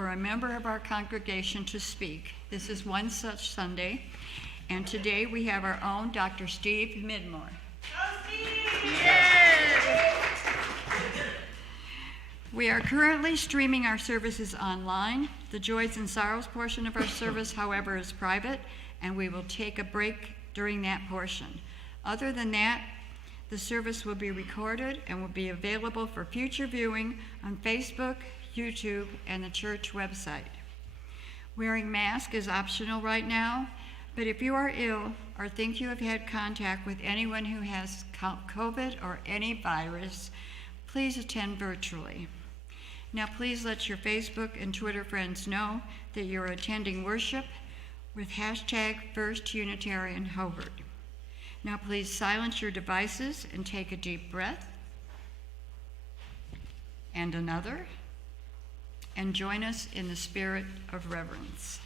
for a member of our congregation to speak. This is one such Sunday, and today we have our own Dr. Steve Midmore. We are currently streaming our services online. The Joys and Sorrows portion of our service, however, is private, and we will take a break during that portion. Other than that, the service will be recorded and will be available for future viewing on Facebook, YouTube, and the church website. Wearing masks is optional right now, but if you are ill or think you have had contact with anyone who has COVID or any virus, please attend virtually. Now please let your Facebook and Twitter friends know that you're attending worship with hashtag First Unitarian Hobart. Now please silence your devices and take a deep breath. And another. And join us in the spirit of reverence.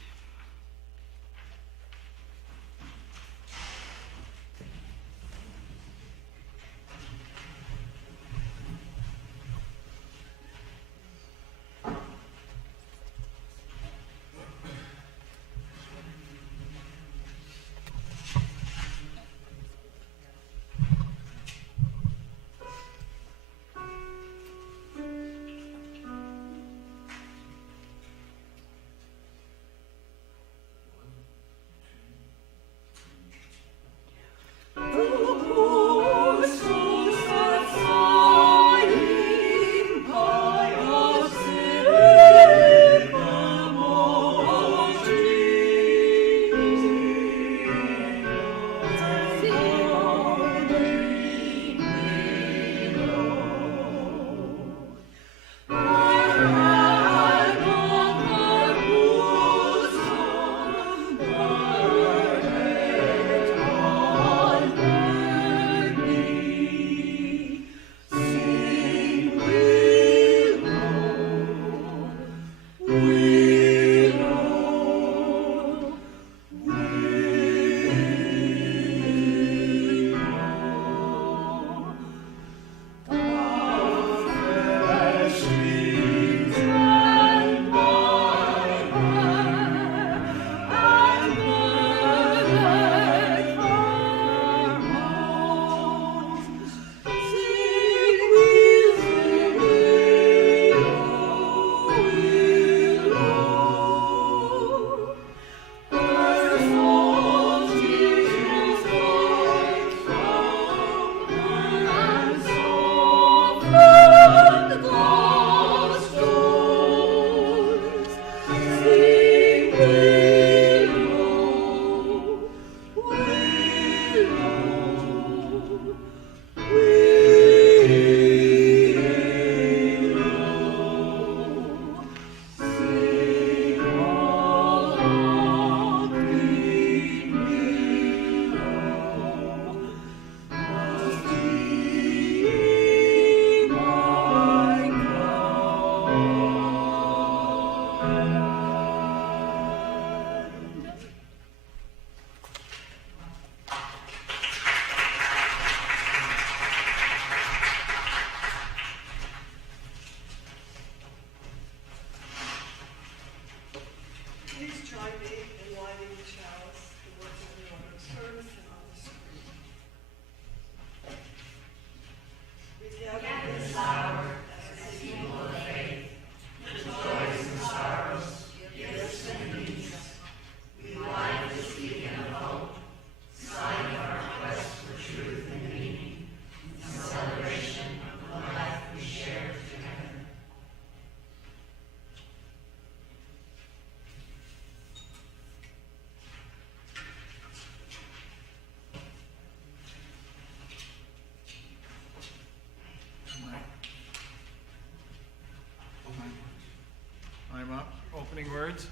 I'm up. Opening words.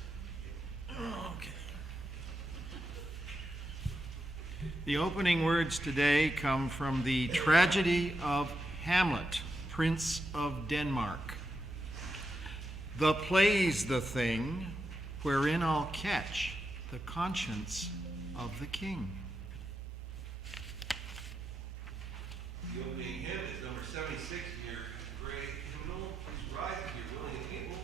Okay. The opening words today come from the tragedy of Hamlet, Prince of Denmark. The play's the thing wherein I'll catch the conscience of the king. The opening hymn is number 76 in your gray hymnal. Please rise if you're willing and able.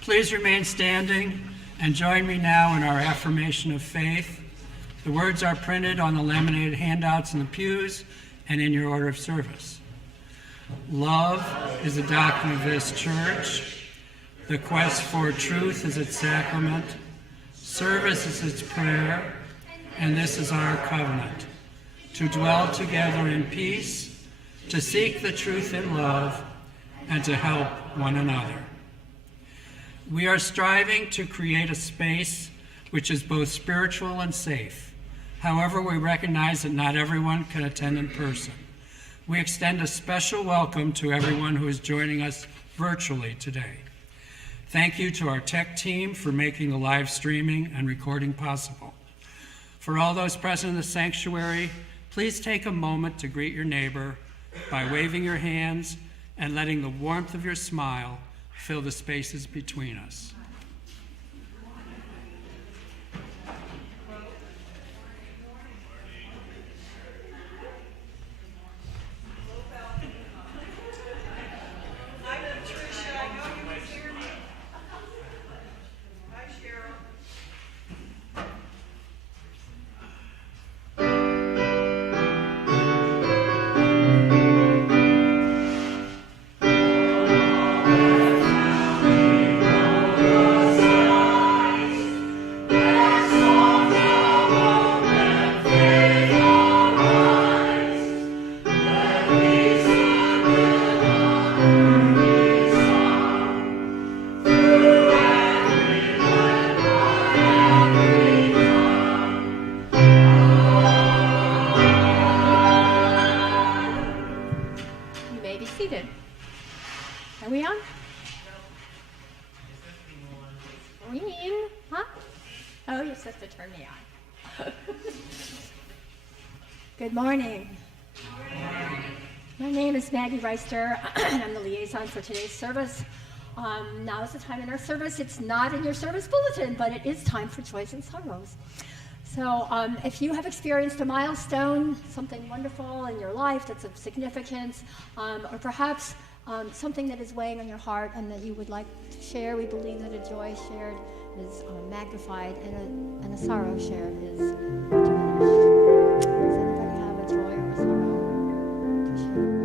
Please remain standing and join me now in our affirmation of faith. The words are printed on the laminated handouts in the pews and in your order of service. Love is the doctrine of this church. The quest for truth is its sacrament. Service is its prayer. And this is our covenant, to dwell together in peace, to seek the truth in love, and to help one another. We are striving to create a space which is both spiritual and safe. However, we recognize that not everyone can attend in person. We extend a special welcome to everyone who is joining us virtually today. Thank you to our tech team for making the live streaming and recording possible. For all those present in the sanctuary, please take a moment to greet your neighbor by waving your hands and letting the warmth of your smile fill the spaces between us. Good morning. My name is Maggie Reister, and I'm the liaison for today's service. Now is the time in our service. It's not in your service bulletin, but it is time for Joys and Sorrows. So if you have experienced a milestone, something wonderful in your life that's of significance, or perhaps something that is weighing on your heart and that you would like to share, we believe that a joy shared is magnified and a sorrow shared is diminished. Does anybody have a joy or a sorrow to share?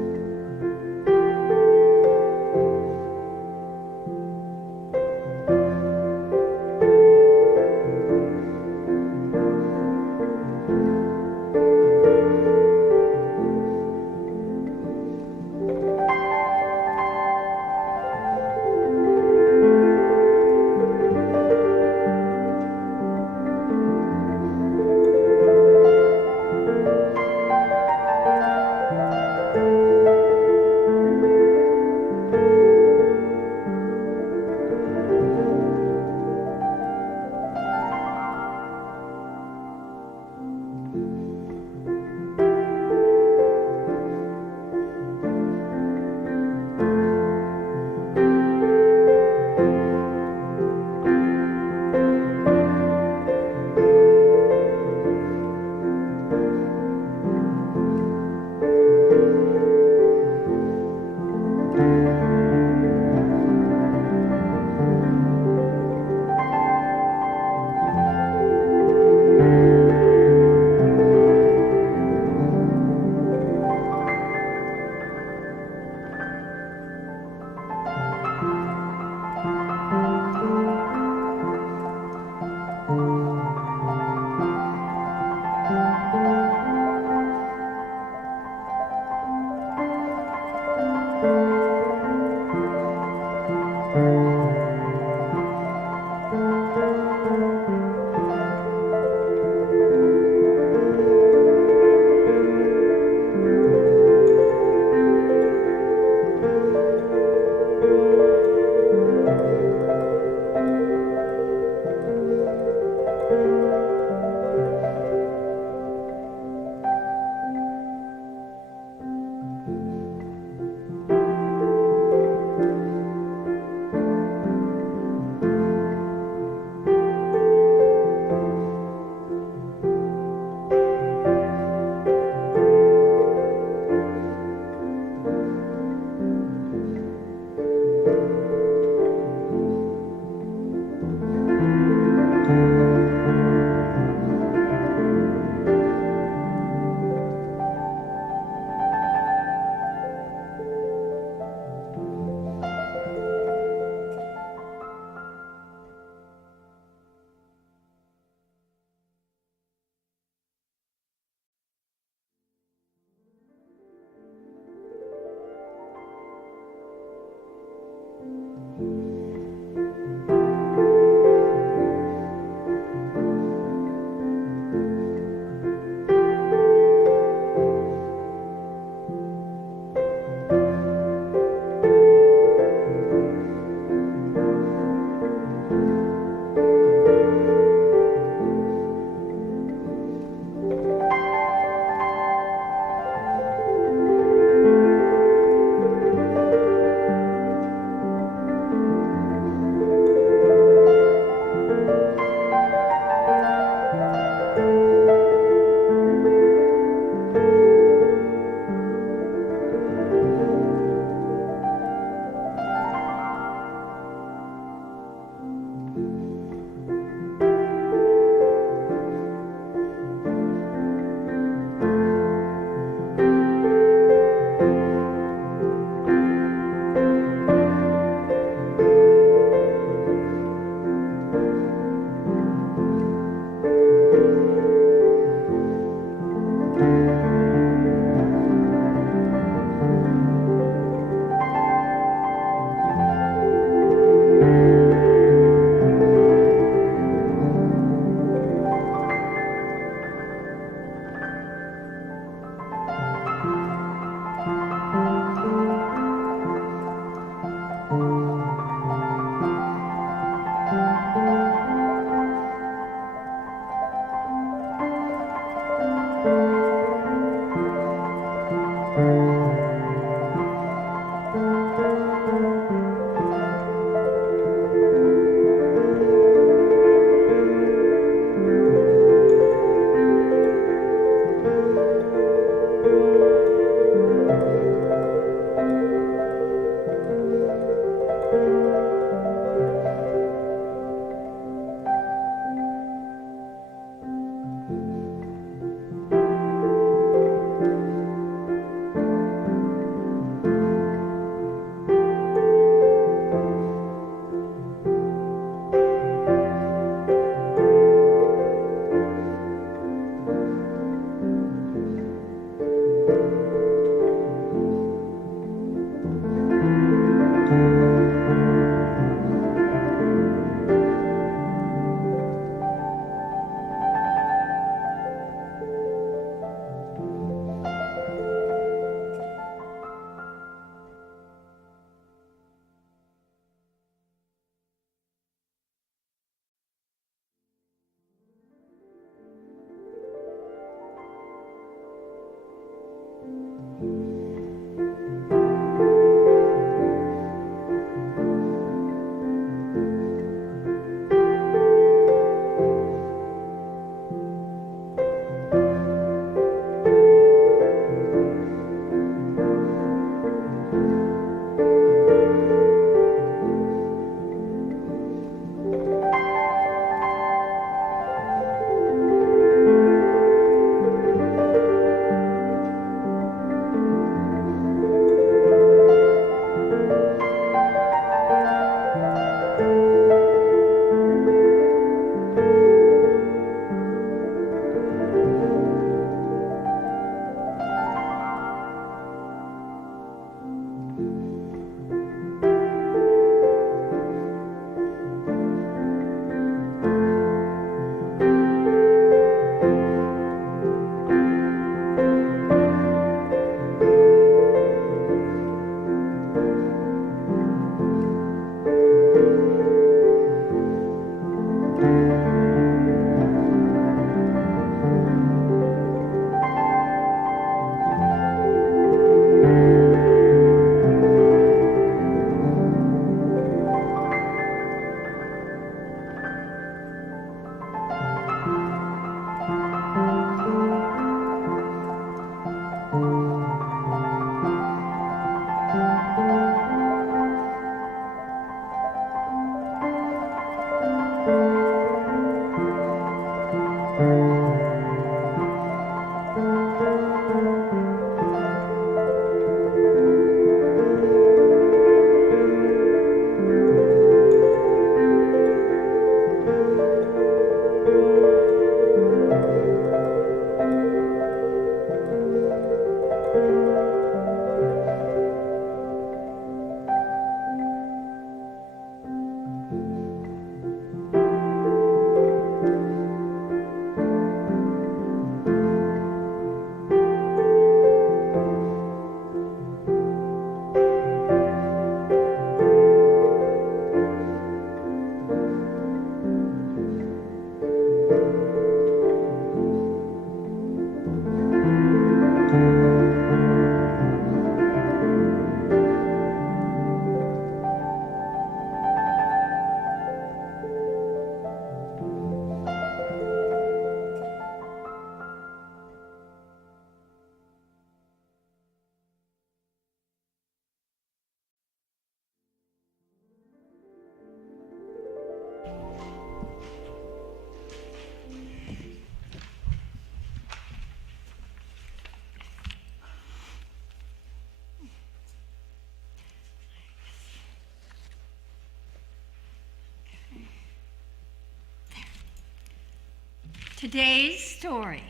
Today's story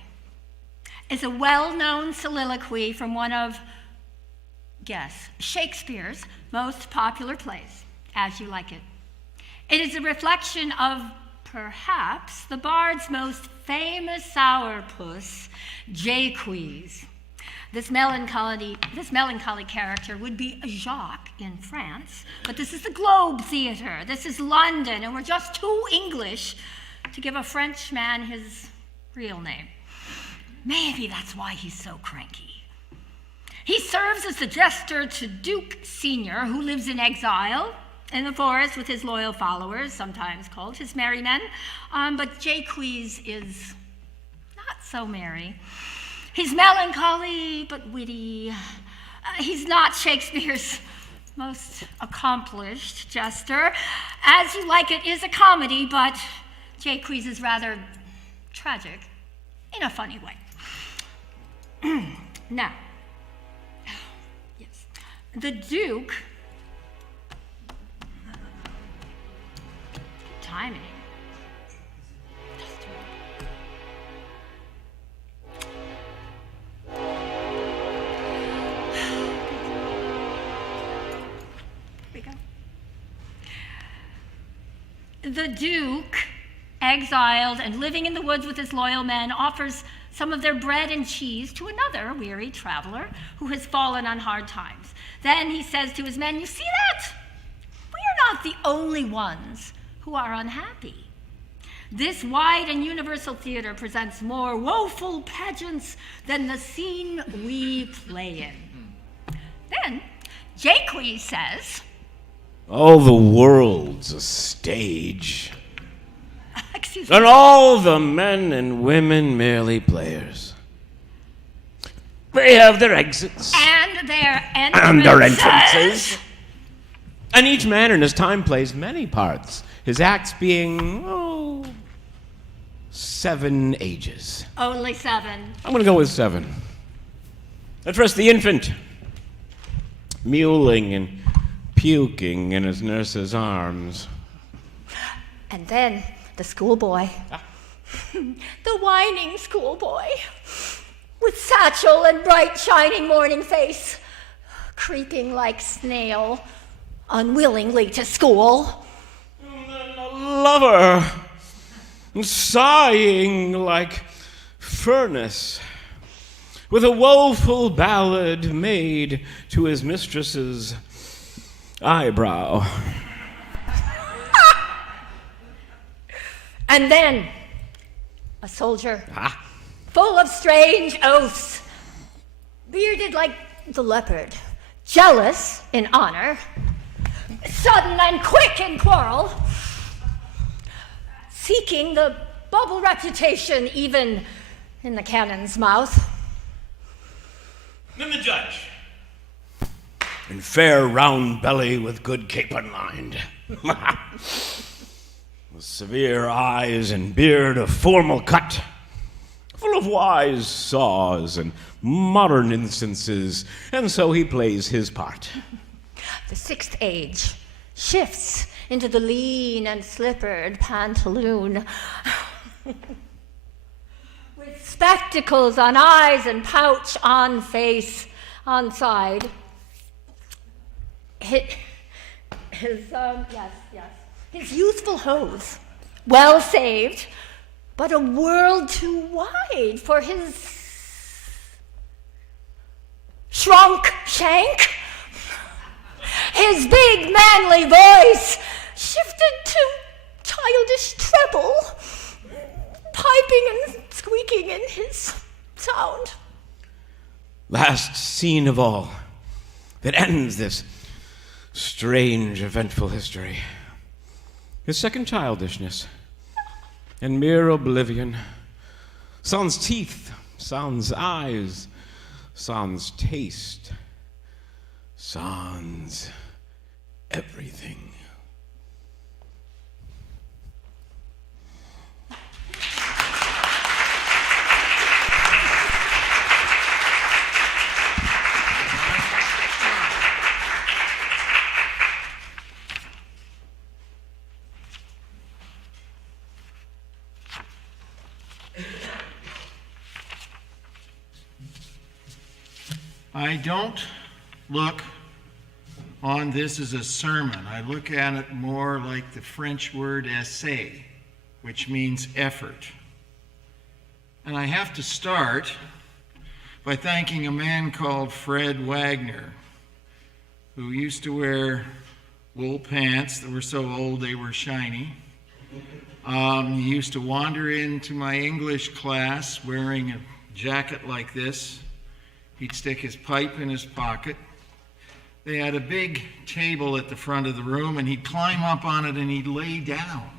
is a well-known soliloquy from one of, guess, Shakespeare's most popular plays, As You Like It. It is a reflection of perhaps the bard's most famous sourpuss, Jaques. This melancholy character would be Jacques in France, but this is the Globe Theatre, this is London, and we're just too English to give a French man his real name. Maybe that's why he's so cranky. He serves as the jester to Duke Senior, who lives in exile in the forest with his loyal followers, sometimes called his merry men. But Jaques is not so merry. He's melancholy but witty. He's not Shakespeare's most accomplished jester. As You Like It is a comedy, but Jaques is rather tragic in a funny way. Now, yes, the Duke, timing. The Duke, exiled and living in the woods with his loyal men, offers some of their bread and cheese to another weary traveler who has fallen on hard times. Then he says to his men, "You see that? We are not the only ones who are unhappy. This wide and universal theater presents more woeful pageants than the scene we play in." Then Jaques says, "All the world's a stage, excuse me, and all the men and women merely players. They have their exits and their entrances, and each man in his time plays many parts, his acts being, 7 ages. Only 7. I'm going to go with 7. At first, the infant, mewling and puking in his nurse's arms. And then the schoolboy, the whining schoolboy, with satchel and bright shining morning face, creeping like snail, unwillingly to school. And then a lover, sighing like furnace, with a woeful ballad made to his mistress's eyebrow. And then a soldier, full of strange oaths, bearded like the leopard, jealous in honor, sudden and quick in quarrel, seeking the bubble reputation even in the cannon's mouth. Then the judge, in fair round belly with good capon lined, with severe eyes and beard of formal cut, full of wise saws and modern instances, and so he plays his part. The sixth age shifts into the lean and slippered pantaloon. With spectacles on eyes and pouch on face, on side. His youthful hose, well saved, but a world too wide for his shrunk shank. His big manly voice shifted to childish treble, piping and squeaking in his sound. Last scene of all that ends this strange, eventful history. His second childishness and mere oblivion. Sans teeth, sans eyes, sans taste, sans everything. I don't look on this as a sermon. I look at it more like the French word essai, which means effort. And I have to start by thanking a man called Fred Wagner, who used to wear wool pants that were so old they were shiny. He used to wander into my English class wearing a jacket like this. He'd stick his pipe in his pocket. They had a big table at the front of the room, and he'd climb up on it and he'd lay down.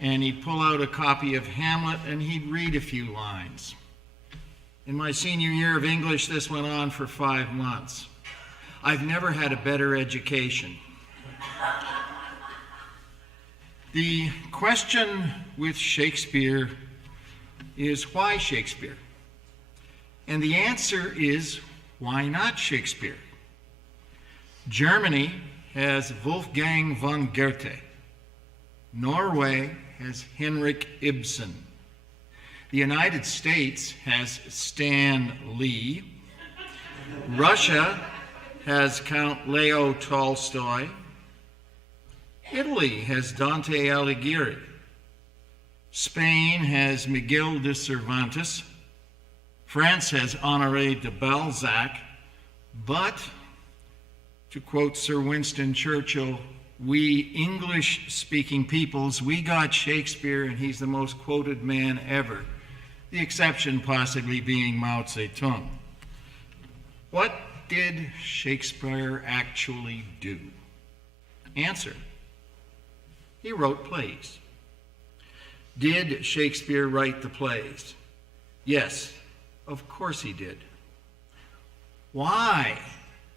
And he'd pull out a copy of Hamlet and he'd read a few lines. In my senior year of English, this went on for 5 months. I've never had a better education. The question with Shakespeare is, why Shakespeare? And the answer is, why not Shakespeare? Germany has Wolfgang von Goethe. Norway has Henrik Ibsen. The United States has Stan Lee. Russia has Count Leo Tolstoy. Italy has Dante Alighieri. Spain has Miguel de Cervantes. France has Honoré de Balzac, but, to quote Sir Winston Churchill, we English-speaking peoples, we got Shakespeare, and he's the most quoted man ever, the exception possibly being Mao Zedong. What did Shakespeare actually do? Answer: he wrote plays. Did Shakespeare write the plays? Yes. Of course he did. Why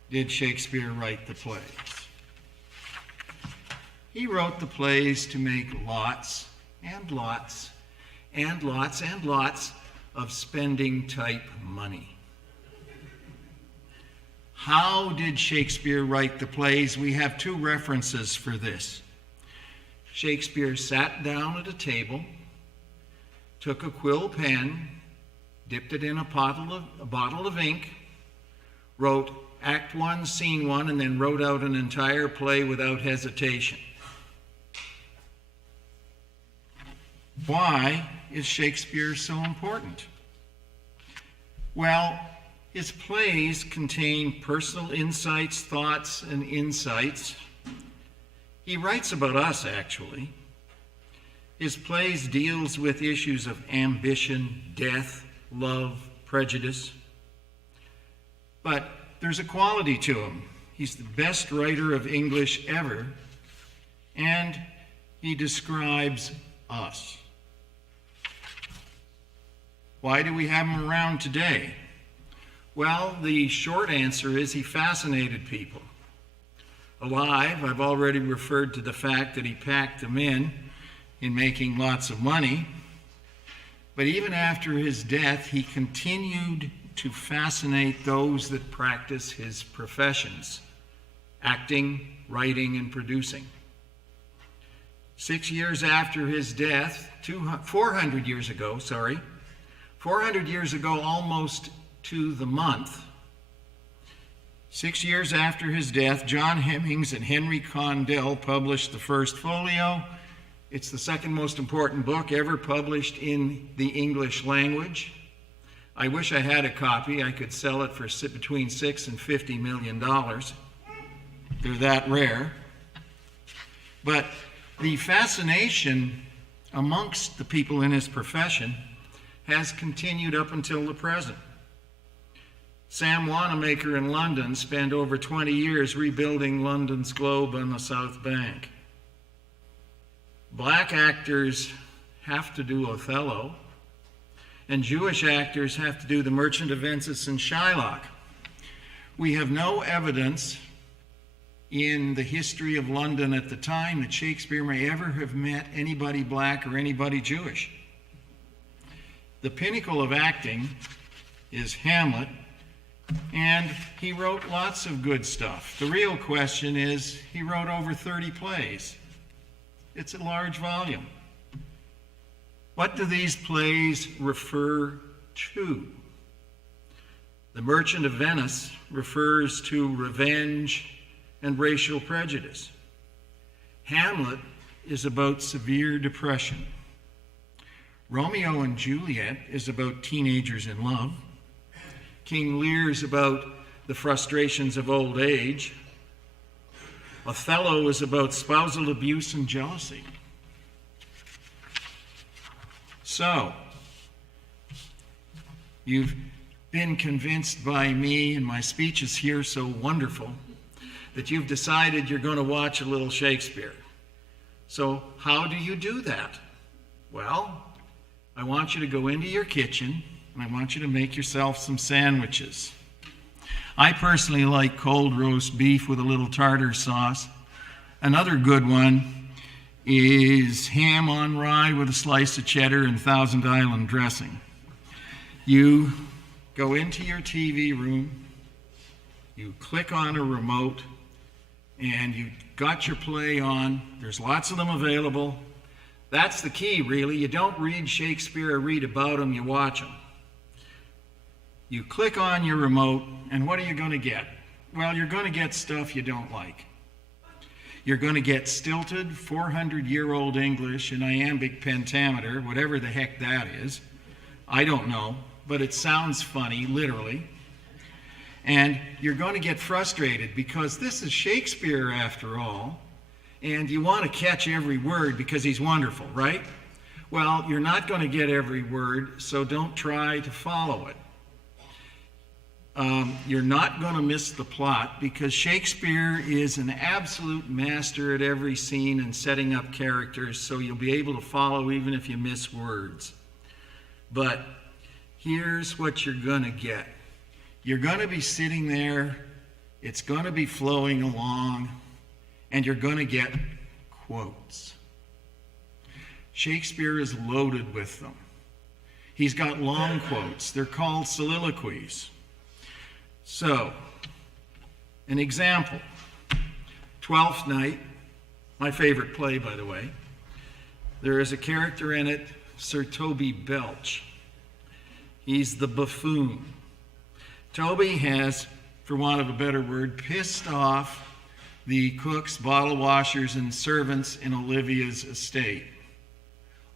did Shakespeare write the plays? He wrote the plays to make lots and lots and lots and lots of spending type money. How did Shakespeare write the plays? We have 2 references for this. Shakespeare sat down at a table, took a quill pen, dipped it in a bottle of ink, wrote Act 1, Scene 1, and then wrote out an entire play without hesitation. Why is Shakespeare so important? Well, his plays contain personal insights, thoughts, and insights. He writes about us, actually. His plays deals with issues of ambition, death, love, prejudice. But there's a quality to him. He's the best writer of English ever, and he describes us. Why do we have him around today? Well, the short answer is he fascinated people. Alive, I've already referred to the fact that he packed them in making lots of money. But even after his death, he continued to fascinate those that practice his professions: acting, writing, and producing. 400 years ago, almost to the month, 6 years after his death, John Hemmings and Henry Condell published the first folio. It's the second most important book ever published in the English language. I wish I had a copy. I could sell it for between $6 and $50 million. They're that rare. But the fascination amongst the people in his profession has continued up until the present. Sam Wanamaker in London spent over 20 years rebuilding London's Globe on the South Bank. Black actors have to do Othello, and Jewish actors have to do The Merchant of Venice and Shylock. We have no evidence in the history of London at the time that Shakespeare may ever have met anybody black or anybody Jewish. The pinnacle of acting is Hamlet, and he wrote lots of good stuff. The real question is, he wrote over 30 plays. It's a large volume. What do these plays refer to? The Merchant of Venice refers to revenge and racial prejudice. Hamlet is about severe depression. Romeo and Juliet is about teenagers in love. King Lear is about the frustrations of old age. Othello is about spousal abuse and jealousy. So, you've been convinced by me, and my speech is here so wonderful, that you've decided you're going to watch a little Shakespeare. So, how do you do that? Well, I want you to go into your kitchen, and I want you to make yourself some sandwiches. I personally like cold roast beef with a little tartar sauce. Another good one is ham on rye with a slice of cheddar and Thousand Island dressing. You go into your TV room, you click on a remote, and you got your play on. There's lots of them available. That's the key, really. You don't read Shakespeare or read about him, you watch him. You click on your remote, and what are you going to get? Well, you're going to get stuff you don't like. You're going to get stilted, 400-year-old English in iambic pentameter, whatever the heck that is. I don't know, but it sounds funny, literally. And you're going to get frustrated because this is Shakespeare after all, and you want to catch every word because he's wonderful, right? Well, you're not going to get every word, so don't try to follow it. You're not going to miss the plot because Shakespeare is an absolute master at every scene and setting up characters, so you'll be able to follow even if you miss words. But here's what you're going to get. You're going to be sitting there, it's going to be flowing along, and you're going to get quotes. Shakespeare is loaded with them. He's got long quotes. They're called soliloquies. So, an example. Twelfth Night, my favorite play, by the way. There is a character in it, Sir Toby Belch. He's the buffoon. Toby has, for want of a better word, pissed off the cooks, bottle washers, and servants in Olivia's estate.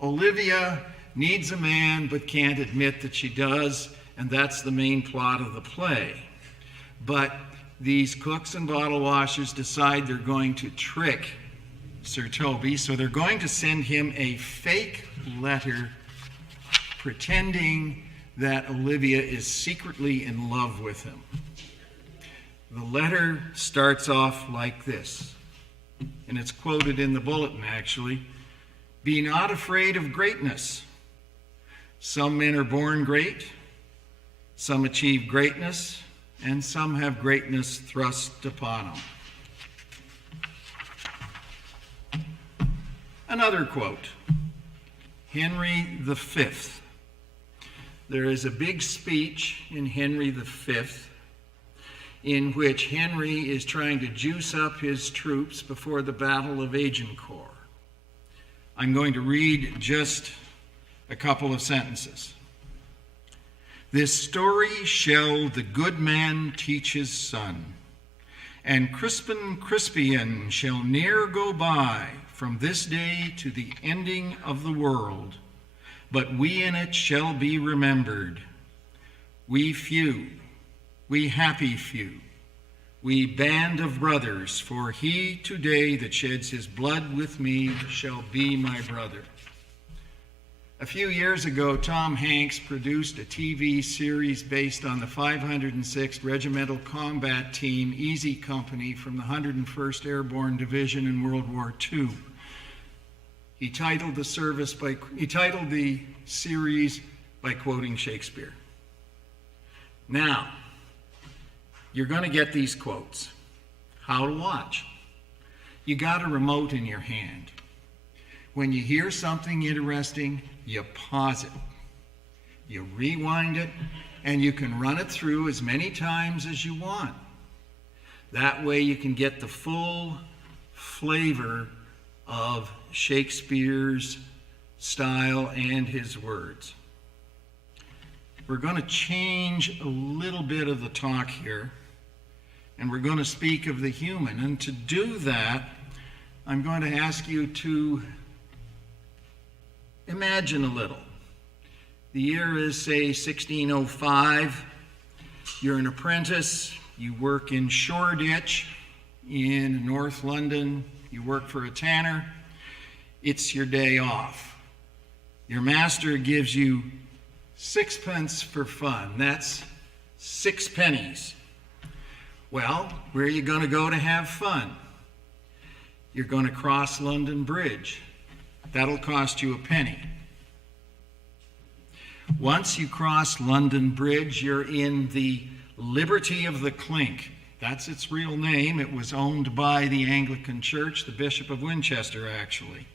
Olivia needs a man but can't admit that she does, and that's the main plot of the play. But these cooks and bottle washers decide they're going to trick Sir Toby, so they're going to send him a fake letter pretending that Olivia is secretly in love with him. The letter starts off like this, and it's quoted in the bulletin actually. Be not afraid of greatness. Some men are born great, some achieve greatness, and some have greatness thrust upon them. Another quote. Henry V there is a big speech in Henry V in which Henry is trying to juice up his troops before the Battle of Agincourt. I'm going to read just a couple of sentences. This story shall the good man teach his son, and Crispin Crispian shall ne'er go by from this day to the ending of the world, but we in it shall be remembered. We few, we happy few, we band of brothers, for he today that sheds his blood with me shall be my brother. A few years ago, Tom Hanks produced a TV series based on the 506th Regimental Combat Team Easy Company from the 101st Airborne Division in World War II. He titled the series by quoting Shakespeare. Now, you're going to get these quotes. How to watch. You got a remote in your hand. When you hear something interesting, you pause it. You rewind it, and you can run it through as many times as you want. That way you can get the full flavor of Shakespeare's style and his words. We're going to change a little bit of the talk here, and we're going to speak of the human. And to do that, I'm going to ask you to imagine a little. The year is, say, 1605. You're an apprentice. You work in Shoreditch in North London. You work for a tanner. It's your day off. Your master gives you 6 pence for fun. That's 6 pennies. Well, where are you going to go to have fun? You're going to cross London Bridge. That'll cost you a penny. Once you cross London Bridge, you're in the Liberty of the Clink. That's its real name. It was owned by the Anglican Church, the Bishop of Winchester, actually.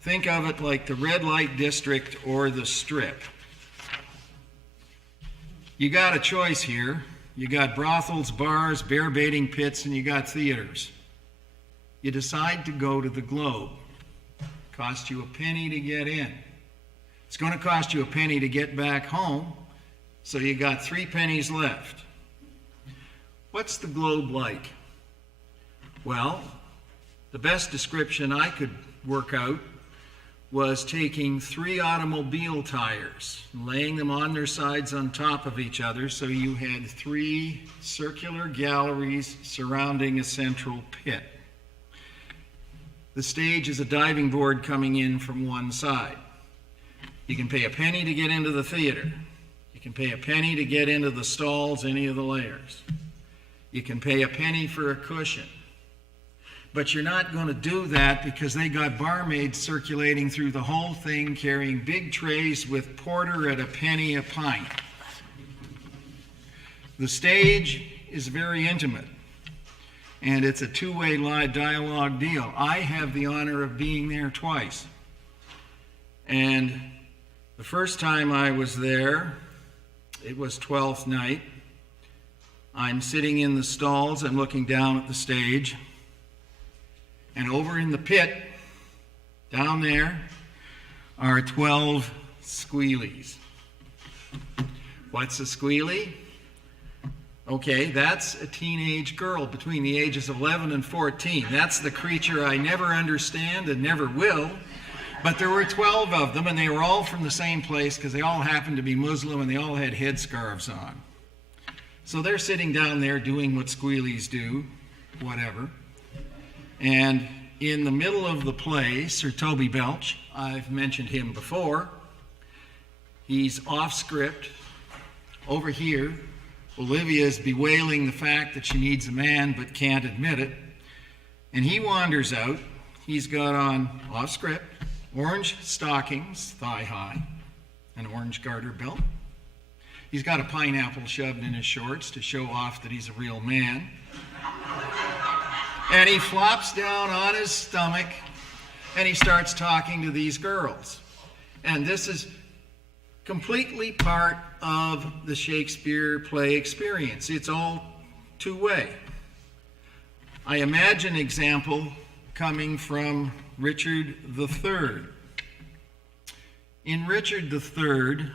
Think of it like the red light district or the Strip. You got a choice here. You got brothels, bars, bear baiting pits, and you got theaters. You decide to go to the Globe. Cost you a penny to get in. It's going to cost you a penny to get back home, so you got 3 pennies left. What's the Globe like? Well, the best description I could work out was taking 3 automobile tires, laying them on their sides on top of each other, so you had 3 circular galleries surrounding a central pit. The stage is a diving board coming in from one side. You can pay a penny to get into the theater. You can pay a penny to get into the stalls, any of the layers. You can pay a penny for a cushion. But you're not going to do that because they got barmaids circulating through the whole thing carrying big trays with porter at a penny a pint. The stage is very intimate, and it's a two-way dialogue deal. I have the honor of being there twice. And the first time I was there, it was 12th night. I'm sitting in the stalls, I'm looking down at the stage. And over in the pit, down there, are 12 squealies. What's a squealie? Okay, that's a teenage girl between the ages of 11 and 14. That's the creature I never understand and never will. But there were 12 of them, and they were all from the same place because they all happened to be Muslim and they all had headscarves on. So they're sitting down there doing what squealies do, whatever. And in the middle of the play, Sir Toby Belch, I've mentioned him before, he's off script. Over here, Olivia's bewailing the fact that she needs a man but can't admit it. And he wanders out. He's got on, off script, orange stockings, thigh high, an orange garter belt. He's got a pineapple shoved in his shorts to show off that he's a real man. And he flops down on his stomach and he starts talking to these girls. And this is completely part of the Shakespeare play experience. It's all two-way. I imagine an example coming from Richard III. In Richard III,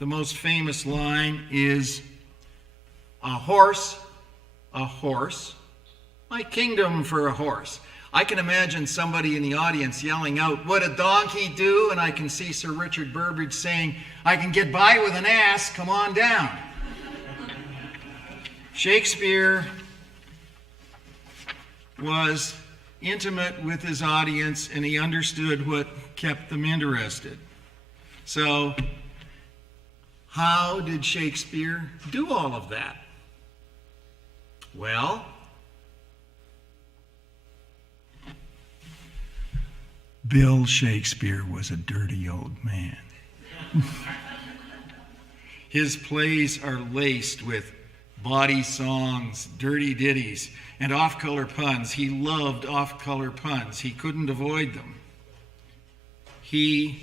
the most famous line is, a horse, my kingdom for a horse. I can imagine somebody in the audience yelling out, what a donkey do? And I can see Sir Richard Burbage saying, I can get by with an ass, come on down. Shakespeare was intimate with his audience, and he understood what kept them interested. So, how did Shakespeare do all of that? Well, Bill Shakespeare was a dirty old man. His plays are laced with bawdy songs, dirty ditties, and off-color puns. He loved off-color puns. He couldn't avoid them. He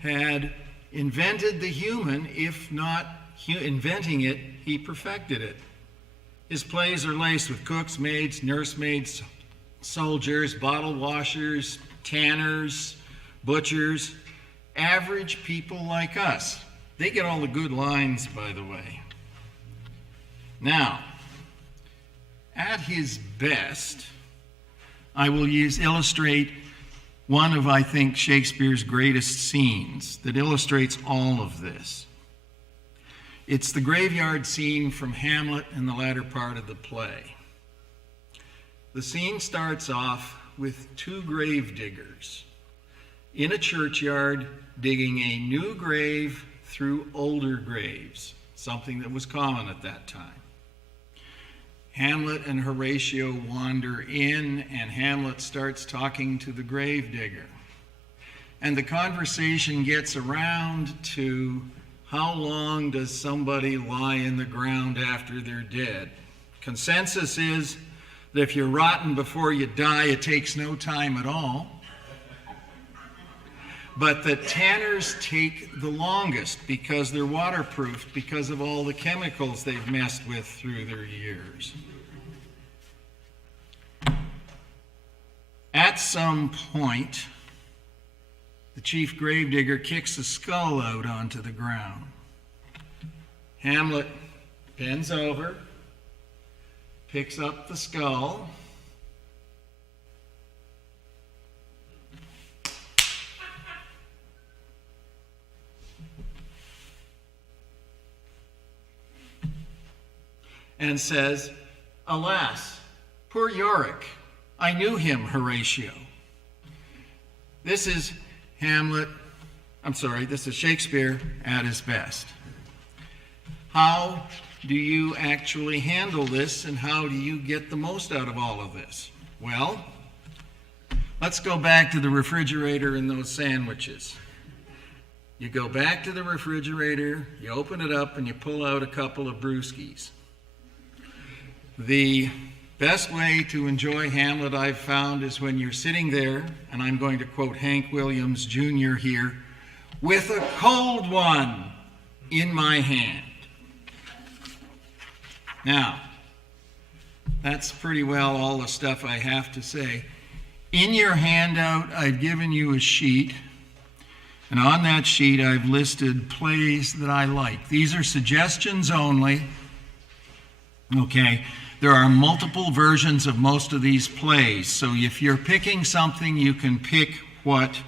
had invented the human, if not inventing it, he perfected it. His plays are laced with cooks, maids, nursemaids, soldiers, bottle washers, tanners, butchers, average people like us. They get all the good lines, by the way. Now, at his best, I will illustrate one of, I think, Shakespeare's greatest scenes that illustrates all of this. It's the graveyard scene from Hamlet in the latter part of the play. The scene starts off with two grave diggers in a churchyard digging a new grave through older graves, something that was common at that time. Hamlet and Horatio wander in, and Hamlet starts talking to the gravedigger. And the conversation gets around to how long does somebody lie in the ground after they're dead? Consensus is that if you're rotten before you die, it takes no time at all. But the tanners take the longest because they're waterproofed because of all the chemicals they've messed with through their years. At some point, the chief gravedigger kicks a skull out onto the ground. Hamlet bends over, picks up the skull, and says, "Alas, poor Yorick, I knew him, Horatio." This is this is Shakespeare at his best. How do you actually handle this, and how do you get the most out of all of this? Well, let's go back to the refrigerator and those sandwiches. You go back to the refrigerator, you open it up, and you pull out a couple of brewskis. The best way to enjoy Hamlet, I've found, is when you're sitting there, and I'm going to quote Hank Williams Jr. here, with a cold one in my hand. Now, that's pretty well all the stuff I have to say. In your handout, I've given you a sheet, and on that sheet, I've listed plays that I like. These are suggestions only. Okay, there are multiple versions of most of these plays, so if you're picking something, you can pick what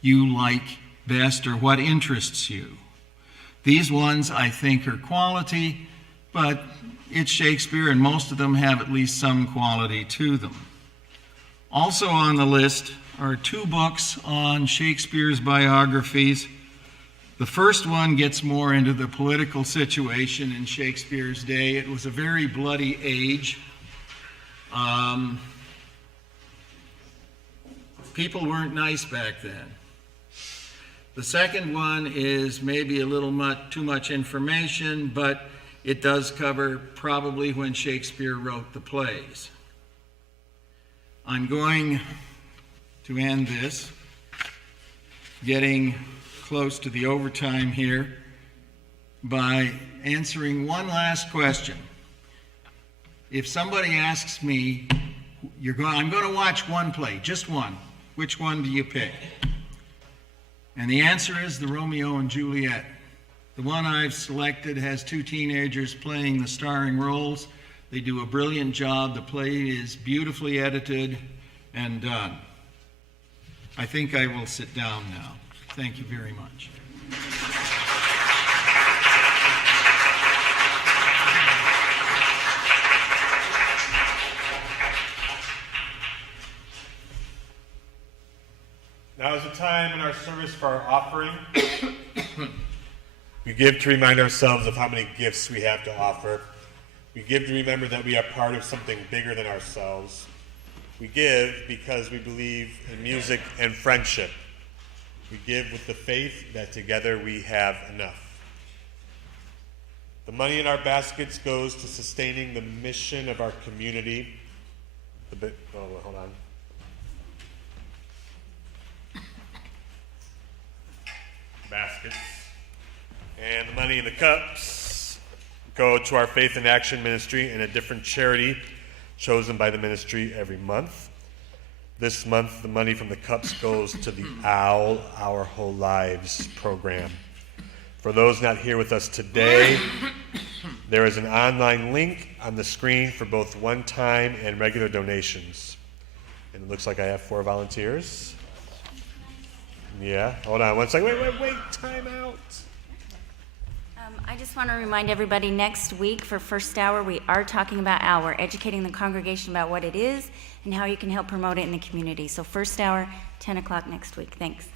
you like best or what interests you. These ones I think are quality, but it's Shakespeare, and most of them have at least some quality to them. Also on the list are two books on Shakespeare's biographies. The first one gets more into the political situation in Shakespeare's day. It was a very bloody age. People weren't nice back then. The second one is maybe a little too much information, but it does cover probably when Shakespeare wrote the plays. I'm going to end this getting close to the overtime here by answering one last question. If somebody asks me, I'm going to watch one play, just one, which one do you pick? And the answer is the Romeo and Juliet. The one I've selected has two teenagers playing the starring roles. They do a brilliant job. The play is beautifully edited and done. I think I will sit down now. Thank you very much. Now is the time in our service for our offering. We give to remind ourselves of how many gifts we have to offer. We give to remember that we are part of something bigger than ourselves. We give because we believe in music and friendship. We give with the faith that together we have enough. The money in our baskets goes to sustaining the mission of our community. Hold on. Baskets. And the money in the cups go to our Faith in Action ministry and a different charity chosen by the ministry every month. This month, the money from the cups goes to the OWL, Our Whole Lives program. For those not here with us today, there is an online link on the screen for both one-time and regular donations. And it looks like I have 4 volunteers. Yeah, hold on one second. Wait, time out. I just want to remind everybody, next week for first hour, we are talking about OWL. We're educating the congregation about what it is and how you can help promote it in the community. So first hour, 10 o'clock next week. Thanks.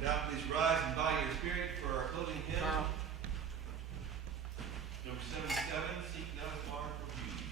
Now please rise and bow your spirit for our closing hymn. Number 77, Seek Not Afar from Beauty.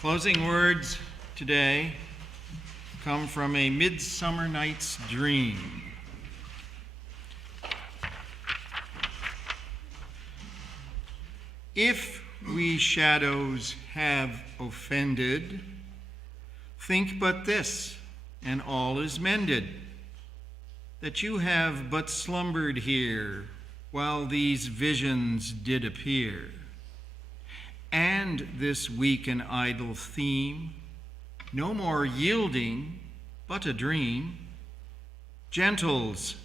Closing words today come from A Midsummer Night's Dream. If we shadows have offended, think but this, and all is mended, that you have but slumbered here while these visions did appear. And this weak and idle theme, no more yielding, but a dream. Gentles,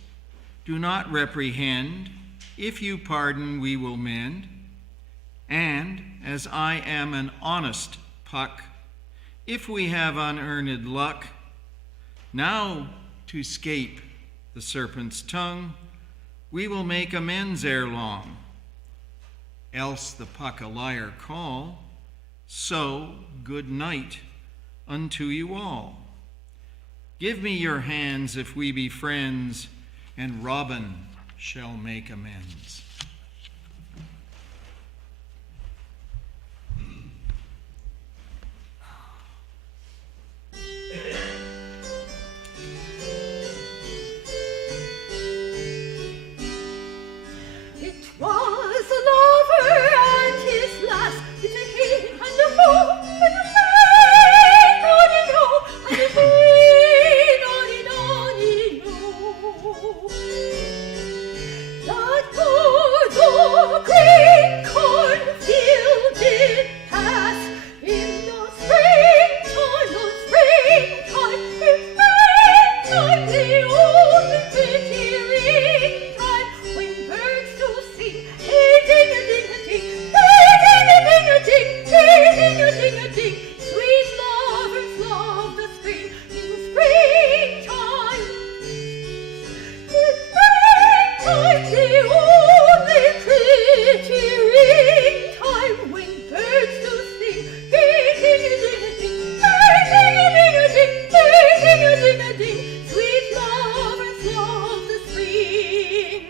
do not reprehend, if you pardon, we will mend. And, as I am an honest Puck, if we have unearned luck, now to scape the serpent's tongue, we will make amends ere long. Else the Puck a liar call, so good night unto you all. Give me your hands if we be friends, and Robin shall make amends. Was a lover and his lass, with a hey and a ho and a hey, noddy no, and a hey, noddy noddy no. That poor green cornfield did pass in the springtime, the only pretty ring time, when birds do sing, hey ding a ding a ding, hey ding a ding a ding, hey ding a ding a ding. Sweet lovers love the spring in springtime. In springtime, the only pretty ring time, when birds do sing, hey ding a ding a ding, hey ding a ding a ding, hey ding a ding a ding. Sweet lovers love the spring.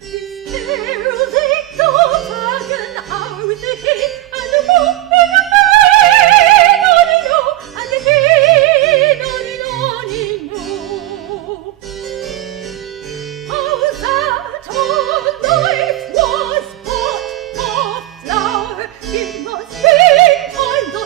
This caroling dog an hour with a hey and a ho and a hey, noddy no, and a hey, noddy noddy no. How that all life was but a flower in the springtime, the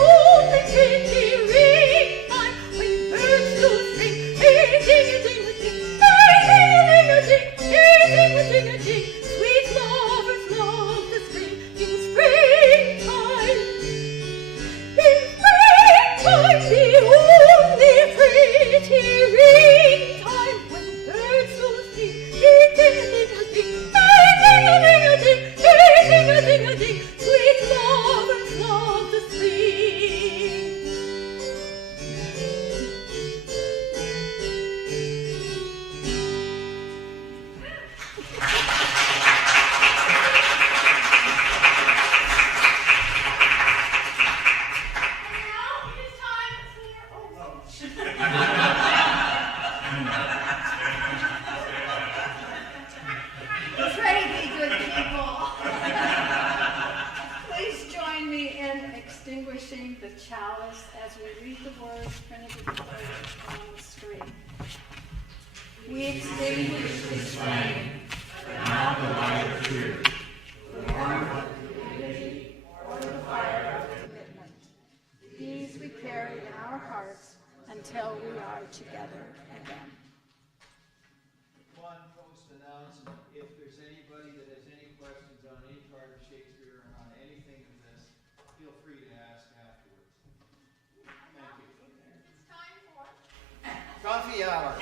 only pretty ring time, when birds do sing, hey ding a ding a ding, hey ding a ding a ding, hey ding a ding a ding. Sweet lovers love the spring in springtime. In springtime, the only pretty ring time, when birds do sing, hey ding a ding a ding, hey ding a ding a ding, hey ding a ding a ding. Sweet lovers love the spring. Pray, good people. Please join me in extinguishing the chalice as we read the words printed before us on the screen. We extinguish this flame, now the light of truth, the warmth of community, or the fire of commitment. These we carry in our hearts until we are together again. One post announcement, if there's anybody that has any questions on any part of Shakespeare or on anything of this, feel free to ask afterwards. Thank you. It's time for coffee hour.